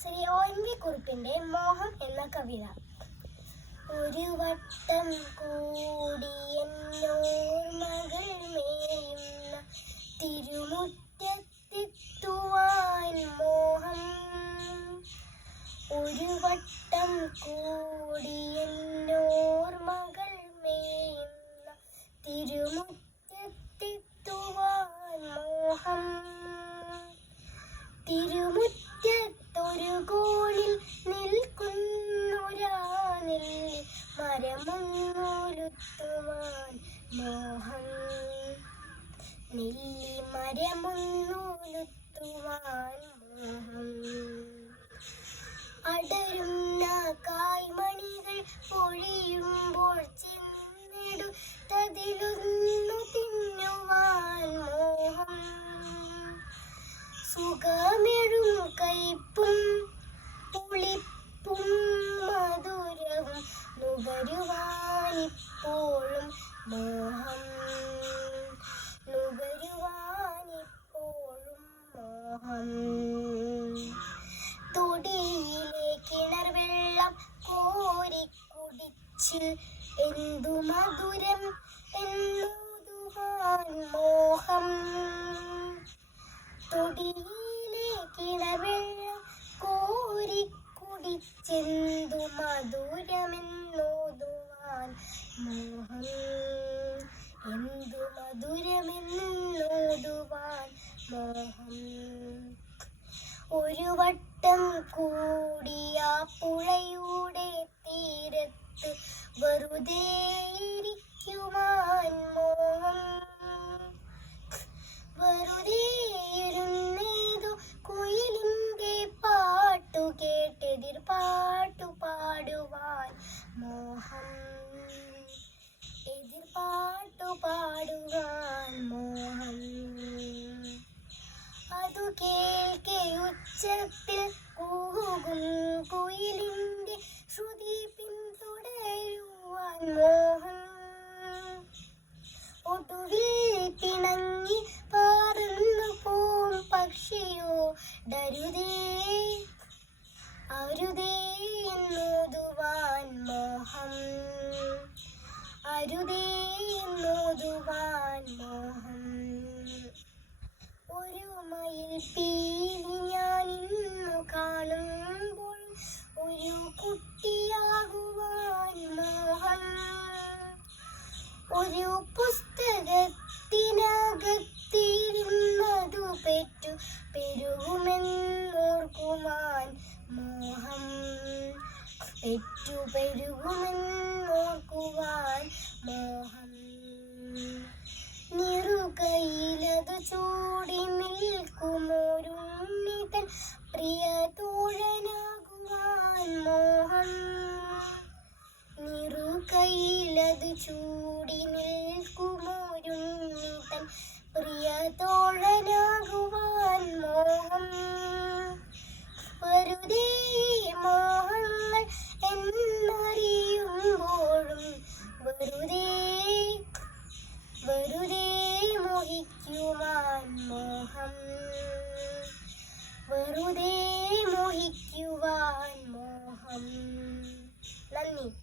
Shri O N V കുറിപ്പിന്റെ മോഹം എന്ന കവിത. ഒരു വട്ടം കൂടി എന്നോർമകൾ മേയുന്ന തിരുമുറ്റത്തെത്തുവാൻ മോഹം. ഒരു വട്ടം കൂടി നെല്ലി മരമൊന്നൊരുത്തുവാൻ മോഹം അടരുന്ന കായ്മണികൾ പൊഴിയുമ്പോൾ ചെന്നെടുത്തതിലൊന്നു തിന്നുവാൻ മോഹം സുഖമെഴും കയ്പും പുളിപ്പും മധുരവും നുകരുവാനിപ്പോഴും മോഹം നുകരുവാനിപ്പോഴും കിണർ വെള്ളം കുടിച്ച് എന്തു മധുരം എന്നോതുവാൻ മോഹം? തൊടിയിലെ കിണവെള്ളം കോരി കുടിച്ചെന്തു മധുരമെന്നോതുവാൻ മോഹം ഒരു വട്ടം കൂടിയ പുഴയുടെ തീരത്ത് വെറുതെ ഉച്ചത്തിൽ കൂകും കുയിലിന്റെ ശ്രുതി പിന്തുടരുവാൻ മോഹം. ഒടുവിൽ പിണങ്ങി പറന്നു പോം പക്ഷിയോ ഡരുതേ അരുതേ എന്നോതുവാൻ മോഹം. അരുതേ എന്നോതുവാൻ മോഹം. ഒരു മയിൽ പീലി പെറ്റു പെരുകുമെന്നോർക്കുവാൻ മോഹം. നിറുകയിലതു ചൂടി നിൽക്കുമോരുണ്ണിതൻ പ്രിയ തോഴനാകുവാൻ മോഹം. നിറുകയിലതു ചൂടി വെറുതെ മോഹിക്കുവാൻ മോഹം. നന്ദി.